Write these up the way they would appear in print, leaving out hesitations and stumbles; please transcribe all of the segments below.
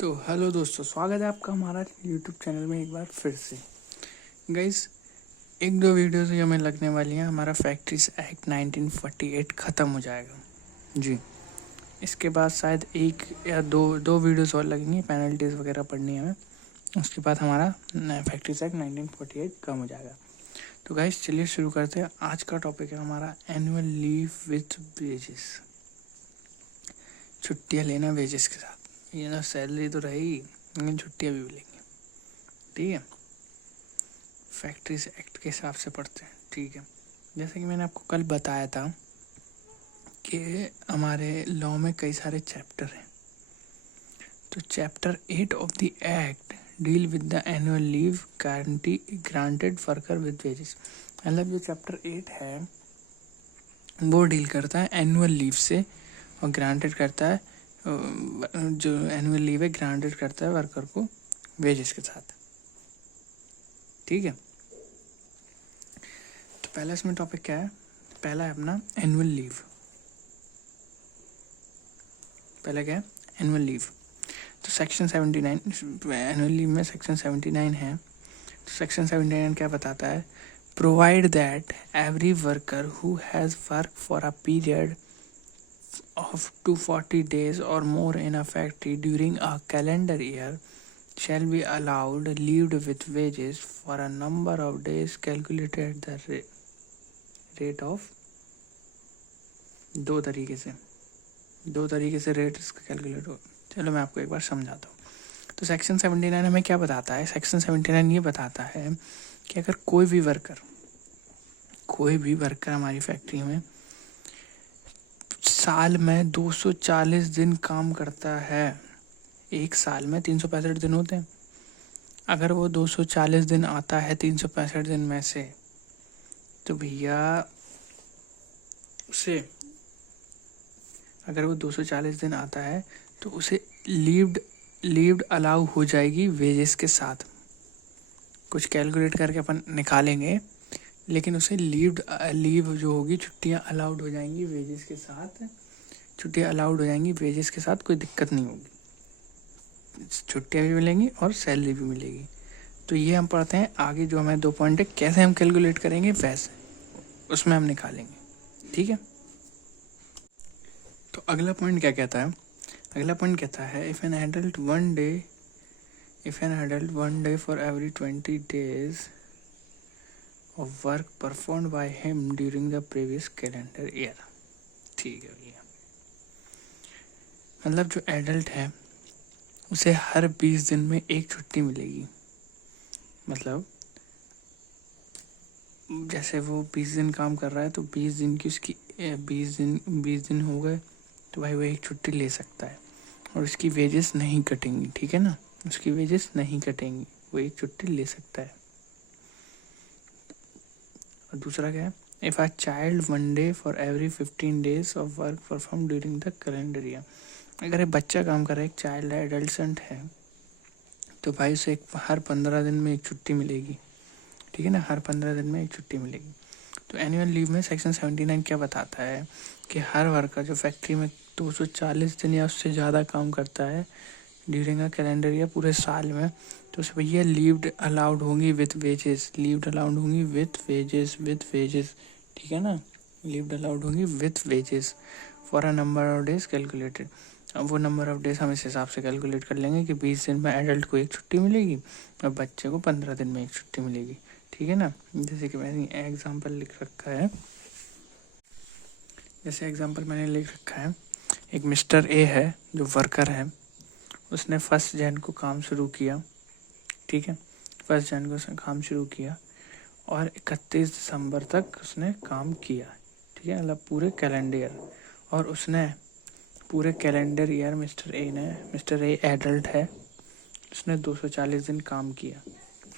तो हेलो दोस्तों, स्वागत है आपका हमारा यूट्यूब चैनल में एक बार फिर से। गाइस, एक दो वीडियोस ही हमें लगने वाली हैं, हमारा फैक्ट्रीज एक्ट 1948 ख़त्म हो जाएगा जी। इसके बाद शायद एक या दो वीडियोस और लगेंगी, पेनल्टीज वगैरह पढ़नी है हमें। उसके बाद हमारा फैक्ट्रीज एक्ट 1948 कम हो जाएगा। तो गाइस चलिए शुरू करते हैं। आज का टॉपिक है हमारा एनुअल लीव विथ वेजेस। छुट्टियाँ लेना वेजेस के साथ। ये ना सैलरी तो रहेगी लेकिन छुट्टियाँ भी मिलेंगी, ठीक है। फैक्ट्रीज एक्ट के हिसाब से पढ़ते हैं, ठीक है। जैसे कि मैंने आपको कल बताया था कि हमारे लॉ में कई सारे चैप्टर हैं। तो chapter 8 of the act deal with the annual leave guarantee granted worker with wages. मतलब जो चैप्टर 8 है वो डील करता है एनुअल लीव से और ग्रांटेड करता है, जो एनुअल लीव है ग्रांटेड करता है वर्कर को वेजेस के साथ, ठीक है। तो पहला इसमें टॉपिक क्या है? पहला है अपना एनुअल लीव। पहला क्या है? Annual leave. तो सेक्शन 79 एनुअल लीव में सेक्शन 79 है। तो सेक्शन 79 क्या बताता है? Provide that every worker who has work for a period of 240 days or more in a factory during a calendar year shall be allowed leave with wages for a number of days calculated at the rate of दो तरीके से rate इसका calculate हो। चलो मैं आपको एक बार समझाता हूँ। तो सेक्शन 79 हमें क्या बताता है? सेक्शन 79 ये बताता है कि अगर कोई भी वर्कर हमारी फैक्ट्री में साल में 240 दिन काम करता है, एक साल में 365 दिन होते हैं। अगर वो 240 दिन आता है 365 दिन में से, तो भैया उसे अगर वो 240 दिन आता है तो उसे लीव्ड अलाउ हो जाएगी वेजेस के साथ। कुछ कैलकुलेट करके अपन निकालेंगे, लेकिन उसे लीव जो होगी, छुट्टियां अलाउड हो जाएंगी वेजेस के साथ। छुट्टियां अलाउड हो जाएंगी वेजेस के साथ, कोई दिक्कत नहीं होगी। छुट्टियां भी मिलेंगी और सैलरी भी मिलेगी। तो ये हम पढ़ते हैं आगे। जो हमें 2 पॉइंट है, कैसे हम कैलकुलेट करेंगे वैसे उसमें हम निकालेंगे, ठीक है। तो अगला पॉइंट क्या कहता है? अगला पॉइंट कहता है if an adult one day for every 20 days of work performed by him during the previous calendar year, ठीक है भैया। मतलब जो एडल्ट है उसे हर 20 दिन में एक छुट्टी मिलेगी। मतलब जैसे वो 20 दिन काम कर रहा है तो 20 दिन की उसकी 20 दिन हो गए तो भाई वो एक छुट्टी ले सकता है और उसकी वेजेस नहीं कटेंगी, ठीक है ना। उसकी वेजेस नहीं कटेंगी, वो एक छुट्टी ले सकता है। और दूसरा क्या है? If a child one day for every 15 days of work perform during the calendar year. अगर एक बच्चा काम कर रहा है, एक चाइल्ड है, एडल्ट है, तो भाई उसे हर 15 दिन में एक छुट्टी मिलेगी, ठीक है ना। हर 15 दिन में एक छुट्टी मिलेगी। तो एनुअल लीव में सेक्शन 79 क्या बताता है कि हर वर्कर जो फैक्ट्री में 240 दिन या उससे ज़्यादा काम करता है ड्यूरिंग अ कैलेंडर या पूरे साल में, तो उसे भैया लीव्ड अलाउड होंगी विथ वेजेस। ठीक है ना। लीव्ड अलाउड होंगी with wages for a number of days calculated. अब वो नंबर ऑफ डेज हम इस हिसाब से कैलकुलेट कर लेंगे कि 20 दिन में एडल्ट को एक छुट्टी मिलेगी और बच्चे को 15 दिन में एक छुट्टी मिलेगी, ठीक है ना। जैसे कि मैंने एग्जांपल लिख रखा है, एक मिस्टर ए है जो वर्कर है, उसने 1 जन को काम शुरू किया, ठीक है। 1 जन को काम शुरू किया और 31 दिसंबर तक उसने काम किया, ठीक है। मतलब पूरे कैलेंडर ईयर। और उसने पूरे calendar year mister A adult है, उसने 240 दिन काम किया,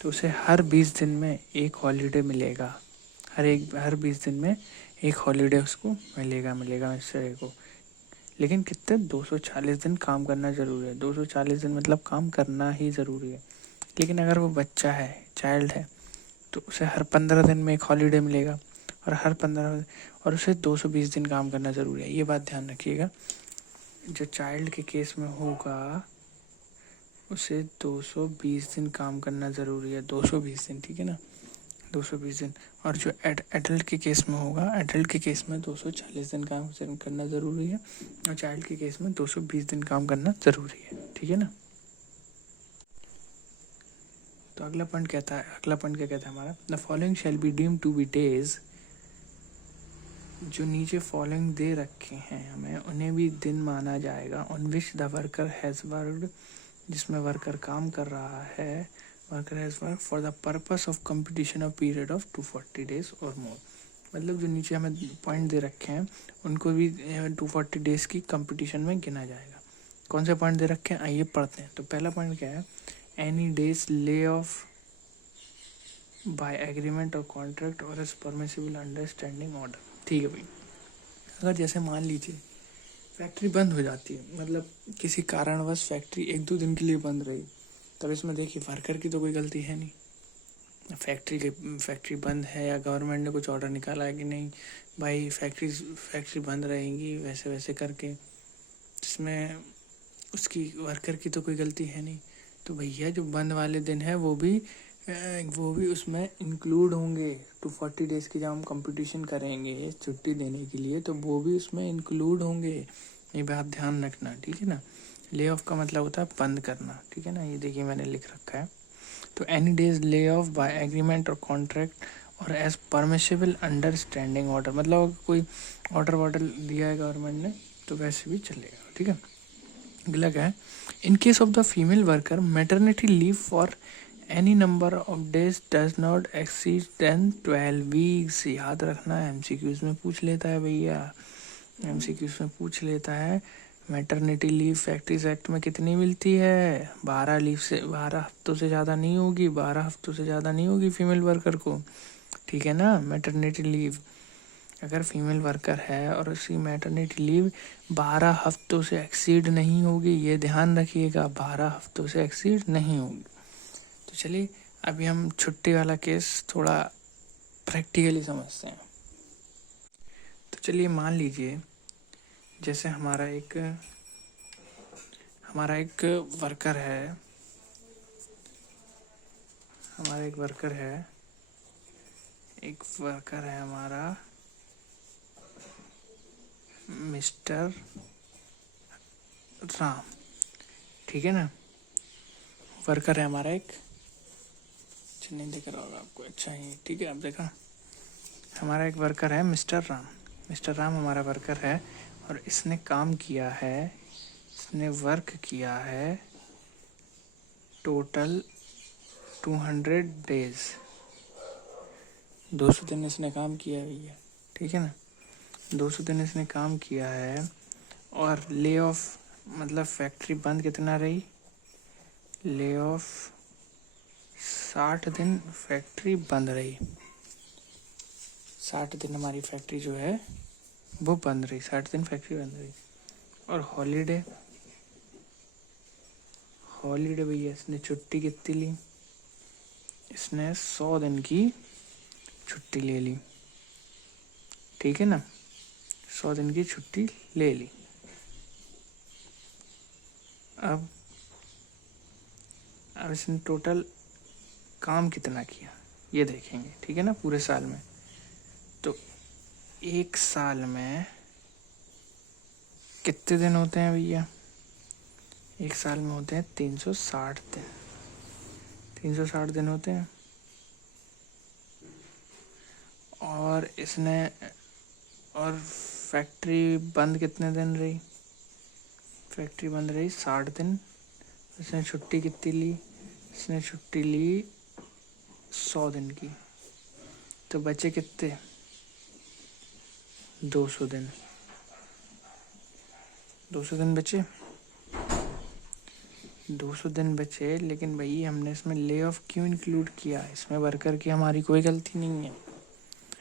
तो उसे हर 20 दिन में एक हॉलीडे मिलेगा। हर 20 दिन में एक हॉलीडे उसको मिलेगा मिस्टर ए को। लेकिन कितने? 240 दिन काम करना ज़रूरी है। 240 दिन मतलब काम करना ही ज़रूरी है। लेकिन अगर वो बच्चा है, चाइल्ड है, तो उसे हर 15 दिन में एक हॉलीडे मिलेगा और उसे 220 दिन काम करना ज़रूरी है। ये बात ध्यान रखिएगा। जो चाइल्ड के केस में होगा उसे 220 दिन काम करना ज़रूरी है, 220 दिन, ठीक है ना, 220 दिन। और जो एडल्ट के केस में होगा, एडल्ट के केस में 240 दिन काम करना ज़रूरी है, और चाइल्ड के केस में 220 दिन काम करना ज़रूरी है, ठीक है ना। तो अगला पॉइंट क्या कहता है हमारा, the following shall be deemed to be days, जो नीचे फॉलोइंग दे रखे हैं हमें, उन्हें भी दिन माना जाएगा, on which the worker has worked, जिसमें वर्कर काम कर रहा है, worker has work for the purpose of competition of period of 240 days और मोर। मतलब जो नीचे हमें पॉइंट दे रखे हैं उनको भी 240 डेज की कंपटीशन में गिना जाएगा। कौन से पॉइंट दे रखे हैं, आइए पढ़ते हैं। तो पहला पॉइंट क्या है, any days lay off by agreement और कॉन्ट्रैक्ट और एज परमिसिबल अंडरस्टैंडिंग ऑर्डर। ठीक है भाई, अगर जैसे मान लीजिए फैक्ट्री बंद हो जाती है, मतलब किसी कारणवश फैक्ट्री 1-2 दिन के लिए बंद रही, तब इसमें देखिए वर्कर की तो कोई गलती है नहीं, फैक्ट्री बंद है या गवर्नमेंट ने कुछ ऑर्डर निकाला है कि नहीं भाई फैक्ट्री बंद रहेंगी वैसे वैसे करके, इसमें उसकी वर्कर की तो कोई गलती है नहीं। तो भैया जो बंद वाले दिन है वो भी उसमें इंक्लूड होंगे। 240 डेज़ की जब हम कंपटीशन करेंगे छुट्टी देने के लिए, तो वो भी उसमें इंक्लूड होंगे, ये बात ध्यान रखना, ठीक है ना। ले ऑफ का मतलब होता है बंद करना, ठीक है ना, ये देखिए मैंने लिख रखा है। तो any days lay off by agreement और कॉन्ट्रैक्ट और एज परमिसिबल अंडरस्टैंडिंग ऑर्डर, मतलब कोई ऑर्डर दिया है गवर्नमेंट ने तो वैसे भी चलेगा, ठीक है। अगला क्या है, in case of the female worker maternity leave for any number of days does not exceed then 12 weeks. याद रखना, एमसीक्यूज में पूछ लेता है भैया, एमसीक्यूज में पूछ लेता है। मैटरनिटी लीव फैक्ट्रीज एक्ट में कितनी मिलती है, 12 हफ्तों से ज़्यादा नहीं होगी, 12 हफ्तों से ज़्यादा नहीं होगी फीमेल वर्कर को, ठीक है ना। मैटरनिटी लीव अगर फीमेल वर्कर है और उसकी मैटरनिटी लीव 12 हफ्तों से एक्सीड नहीं होगी, ये ध्यान रखिएगा, 12 हफ्तों से एक्सीड नहीं होगी। तो चलिए अभी हम छुट्टी वाला केस थोड़ा प्रैक्टिकली समझते हैं। तो चलिए मान लीजिए जैसे हमारा एक वर्कर है, हमारा मिस्टर राम, ठीक है ना, वर्कर है हमारा एक, नहीं दिख रहा होगा आपको, अच्छा ही ठीक है, अब देखा, हमारा एक वर्कर है मिस्टर राम हमारा वर्कर है, और इसने वर्क किया है टोटल 200 डेज, 200 दिन इसने काम किया है भैया, ठीक है ना, 200 दिन इसने काम किया है। और ले ऑफ मतलब फैक्ट्री बंद कितना रही, ले ऑफ 60 दिन फैक्ट्री बंद रही, 60 दिन हमारी फैक्ट्री जो है वो बंद रही, 60 दिन फैक्ट्री बंद रही। और हॉलीडे भैया इसने छुट्टी कितनी ली, इसने 100 दिन की छुट्टी ले ली, ठीक है ना, 100 दिन की छुट्टी ले ली। अब इसने टोटल काम कितना किया ये देखेंगे, ठीक है ना, पूरे साल में। तो एक साल में कितने दिन होते हैं भैया, एक साल में होते हैं 360 दिन, 360 दिन होते हैं। और फैक्ट्री बंद कितने दिन रही, फैक्ट्री बंद रही 60 दिन, इसने छुट्टी कितनी ली, इसने छुट्टी ली 100 दिन की, तो बचे कितने 200 दिन, 200 दिन बचे, 200 दिन बचे। लेकिन भाई हमने इसमें ले ऑफ क्यों इंक्लूड किया, इसमें वर्कर की हमारी कोई गलती नहीं है,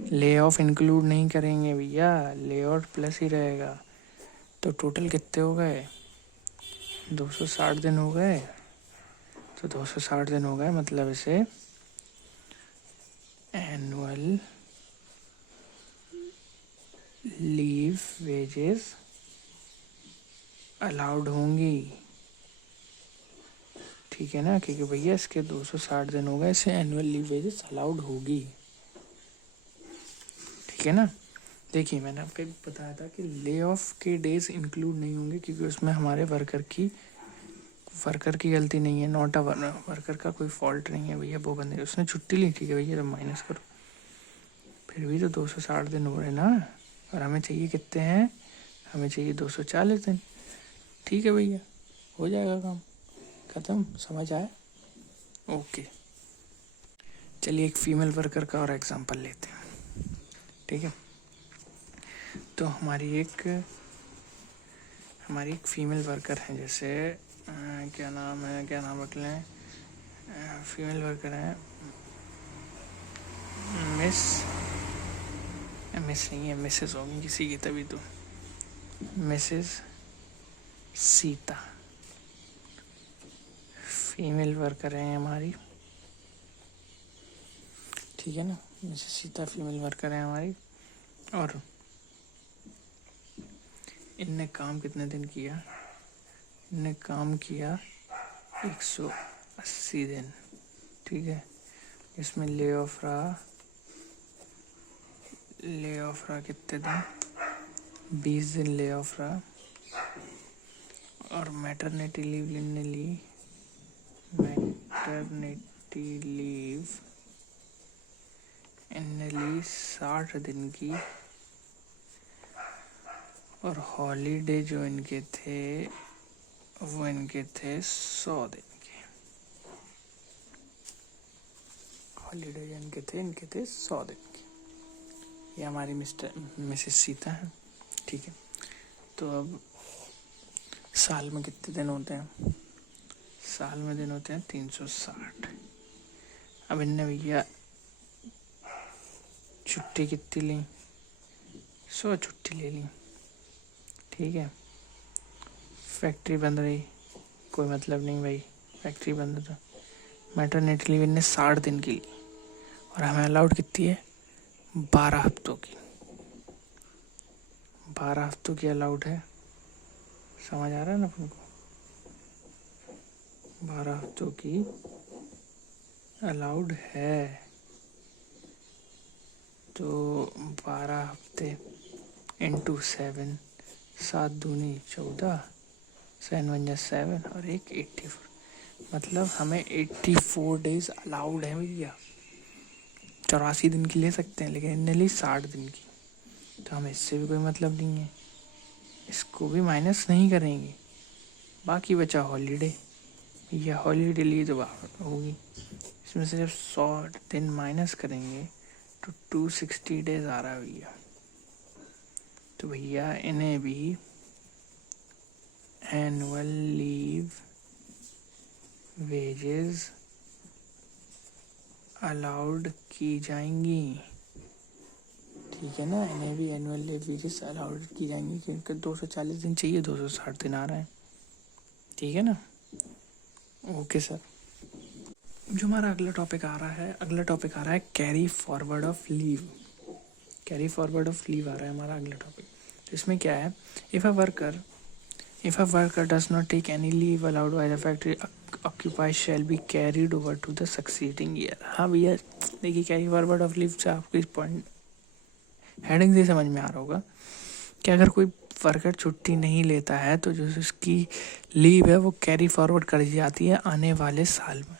ले ऑफ इंक्लूड नहीं करेंगे भैया, ले ऑफ प्लस ही रहेगा। तो टोटल कितने हो गए, 260 दिन हो गए, तो 260 दिन हो गए, मतलब इसे एनुअल लीव वेजेस अलाउड होंगी, ठीक है ना, क्योंकि भैया इसके 260 दिन हो गए, इसे एनुअल लीव वेजेस अलाउड होगी। ठीक है ना। देखिए मैंने आपको बताया था कि ले ऑफ के डेज इंक्लूड नहीं होंगे, क्योंकि उसमें हमारे वर्कर की गलती नहीं है, नॉट अ वर्कर का कोई फॉल्ट नहीं है भैया। वो बंदे उसने छुट्टी ली, ठीक है भैया, तो माइनस करो, फिर भी तो 260 दिन हो रहे ना, और हमें चाहिए कितने हैं, हमें चाहिए 240 दिन। ठीक है भैया, हो जाएगा काम ख़त्म, समझ आया? ओके, चलिए एक फीमेल वर्कर का और एग्जांपल लेते हैं। ठीक है, तो हमारी एक फीमेल वर्कर है, जैसे क्या नाम रख लें, फीमेल वर्कर है मिस नहीं है, मिसेस होगी किसी की, तभी तो मिसेस सीता फीमेल वर्कर है हमारी। ठीक है ना, मिसेस सीता फीमेल वर्कर है हमारी, और इनने काम कितने दिन किया, इनने काम किया 180 दिन। ठीक है, इसमें ले ऑफ रहा कितने दिन, 20 दिन ले ऑफ रहा, और मैटरनिटी लीव इनने ली, मैटरनिटी लीव इनने ली 60 दिन की, और हॉलीडे जो इनके थे वो इनके थे 100 दिन के। हॉलीडे जो इनके थे 100 दिन के। ये हमारी मिसेस सीता है। ठीक है, तो अब साल में कितने दिन होते हैं, साल में दिन होते हैं 360। अब इनने भैया छुट्टी कितनी ली, 100 छुट्टी ले ली। ठीक है, फैक्ट्री बंद रही, कोई मतलब नहीं भाई, फैक्ट्री बंद था। मैटरनिटी लीव इनने 60 दिन की ली, और हमें अलाउड कितनी है, 12 हफ्तों की। 12 हफ्तों की अलाउड है, समझ आ रहा है ना अपन को, 12 हफ्तों की अलाउड है। तो 12 हफ्ते इंटू 7, 7 दूनी 14, 7 वन जा 7, और एक 84, मतलब हमें 84 डेज अलाउड है भैया। 84 दिन की ले सकते हैं, लेकिन इनने ली 60 दिन की, तो हमें इससे भी कोई मतलब नहीं है, इसको भी माइनस नहीं करेंगे। बाकी बचा हॉलीडे, भैया हॉलीडे लिए तो होगी, इसमें से जब 100 दिन माइनस करेंगे तो 260 डेज आ रहा है भैया। तो भैया इन्हें भी एनुअल लीव वेजेस अलाउड की जाएंगी। ठीक है ना, इन्हें भी एनुअल लीव वेजेस अलाउड की जाएंगी, क्योंकि 240 दिन चाहिए, 260 दिन आ रहा है। ठीक है ना, ओके सर। जो हमारा अगला टॉपिक आ रहा है carry forward of leave. Carry forward of leave आ रहा है हमारा अगला टॉपिक। तो इसमें क्या है, if a worker does not take any leave allowed by the factory occupiers shall be carried over to the succeeding year. हाँ भैया, देखिए कैरी फॉरवर्ड ऑफ लीव से आपको इस पॉइंट हेडिंग से समझ में आ रहा होगा कि अगर कोई वर्कर छुट्टी नहीं लेता है तो जो उसकी लीव है वो कैरी फॉरवर्ड कर दी जाती है आने वाले साल में।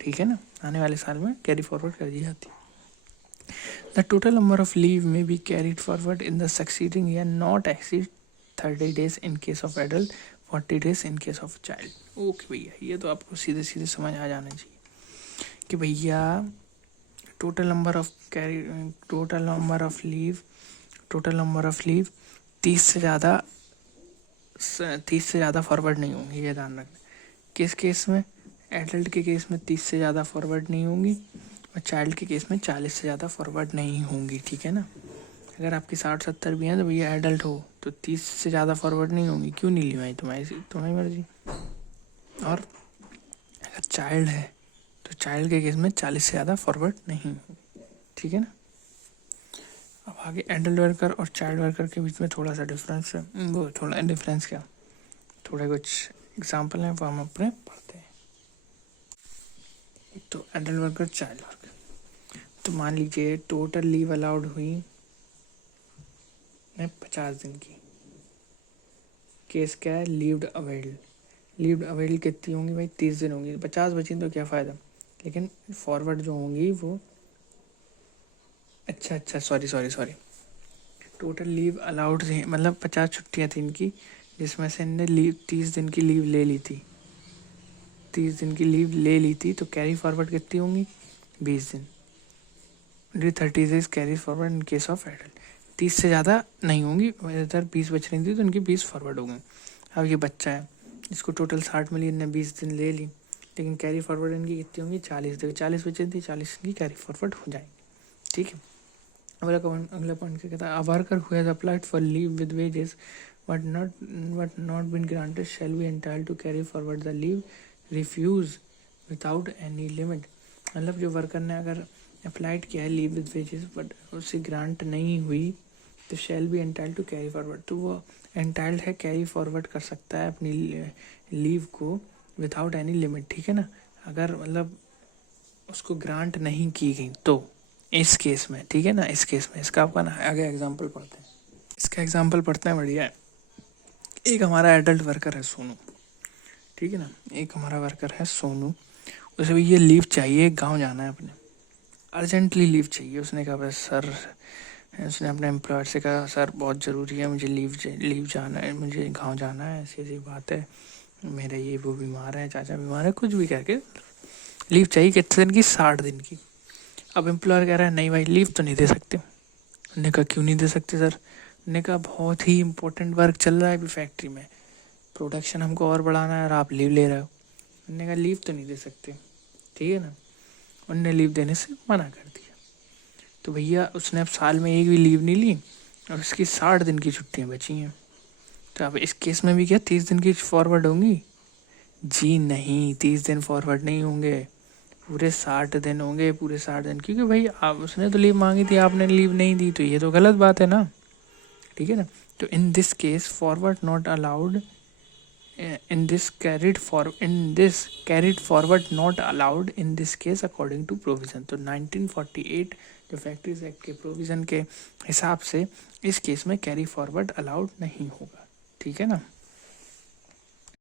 ठीक है ना, आने वाले साल में कैरी फॉरवर्ड कर दी जाती है। The total number of leave may be carried forward in the succeeding year not exceed 30 days in case of adult, 40 days in case of child. Okay भैया, ये तो आपको सीधे सीधे समझ आ जाना चाहिए कि भैया टोटल नंबर ऑफ लीव 30 से ज़्यादा फॉरवर्ड नहीं होंगी, ये ध्यान रखना। किस केस में, एडल्ट के केस में 30 से ज़्यादा फॉरवर्ड नहीं होंगी, और चाइल्ड के केस में 40 से ज़्यादा फॉरवर्ड नहीं होंगी। ठीक है ना, अगर आपकी 60-70 भी हैं तो भैया एडल्ट हो तो 30 से ज़्यादा फॉरवर्ड नहीं होंगी। क्यों नहीं ली भाई, तुम्हारी मर्जी। और अगर चाइल्ड है तो चाइल्ड के केस में 40 से ज़्यादा फॉरवर्ड नहीं होगी। ठीक है ना, अब आगे एडल्ट वर्कर और चाइल्ड वर्कर के बीच में थोड़ा सा डिफरेंस है। वो थोड़ा डिफरेंस क्या, थोड़े कुछ एग्जाम्पल हैं वो हम अपने पढ़ते हैं। तो एडल्ट वर्कर, चाइल्ड वर्कर। तो मान लीजिए टोटल लीव अलाउड हुई 50 दिन की। केस क्या है, लीव्ड अवेल्ड। लीव्ड अवेल्ड कितनी होंगी भाई, 30 दिन होंगी। 50 बची तो क्या फ़ायदा, लेकिन फॉरवर्ड जो होंगी वो अच्छा सॉरी टोटल लीव अलाउड थी, मतलब 50 छुट्टियाँ थी इनकी, जिसमें से इनने लीव 30 दिन की लीव ले ली थी। 30 दिन की लीव ले ली थी तो कैरी फॉरवर्ड कितनी होंगी, 20 दिन। 30 days carry forward in case of adult. 30 से ज़्यादा नहीं होंगी, इधर 20 बच रही थी तो इनकी 20 फॉरवर्ड हो गई। अब ये बच्चा है, इसको टोटल 60 मिली, इनने 20 दिन ले ली, लेकिन कैरी फॉरवर्ड इनकी कितनी होंगी, 40 दिन। 40 बची थी, 40 इनकी कैरी फॉरवर्ड हो जाएंगी। ठीक है। अगला पॉइंट क्या कहता है, a worker who has applied for leave with wages but not been granted shall be entitled to carry forward the leave refused without any limit. मतलब जो वर्कर ने अगर अप्लाइड किया है लीव विद वेजेस बट उससे grant नहीं हुई तो shall be entitled to carry forward, तो वो एंटाइल्ड है, कैरी फॉरवर्ड कर सकता है अपनी लीव को विदाउट एनी लिमिट। ठीक है ना, अगर मतलब उसको ग्रांट नहीं की गई तो इस केस में, ठीक है ना, इस केस में इसका आपका ना आगे एग्जांपल पढ़ते हैं। इसका एग्जांपल पढ़ते हैं, बढ़िया है। एक हमारा एडल्ट वर्कर है सोनू, ठीक है ना, एक हमारा वर्कर है सोनू, उसे भी ये लीव चाहिए, गांव जाना है अपने, अर्जेंटली लीव चाहिए। उसने कहा बस सर, उसने अपने एम्प्लॉयर से कहा सर बहुत ज़रूरी है मुझे लीव जाना है, मुझे गांव जाना है, ऐसी ऐसी बात है, मेरे ये वो बीमार है, चाचा बीमार है, कुछ भी कह के लीव चाहिए। कितने दिन की, 60 दिन की। अब एम्प्लॉयर कह रहा है नहीं भाई लीव तो नहीं दे सकते। उन्होंने कहा क्यों नहीं दे सकते सर, उन्होंने कहा बहुत ही इंपॉर्टेंट वर्क चल रहा है अभी फैक्ट्री में, प्रोडक्शन हमको और बढ़ाना है और आप लीव ले रहे हो। उन्होंने कहा लीव तो नहीं दे सकते, ठीक है ना, उनने लीव देने से मना कर दिया। तो भैया उसने अब साल में एक भी लीव नहीं ली और उसकी 60 दिन की छुट्टियाँ बची हैं। तो अब इस केस में भी क्या 30 दिन की फॉरवर्ड होंगी, जी नहीं, 30 दिन फॉरवर्ड नहीं होंगे, पूरे 60 दिन होंगे, पूरे 60 दिन, क्योंकि भाई आप उसने तो लीव मांगी थी, आपने लीव नहीं दी, तो ये तो गलत बात है ना, ठीक है ना। तो in this case forward not allowed, in this carried forward not allowed in this case according to provision. तो 1948 जो फैक्ट्रीज एक्ट के प्रोविजन के हिसाब से इस केस में कैरी फॉरवर्ड अलाउड नहीं होगा, ठीक है ना।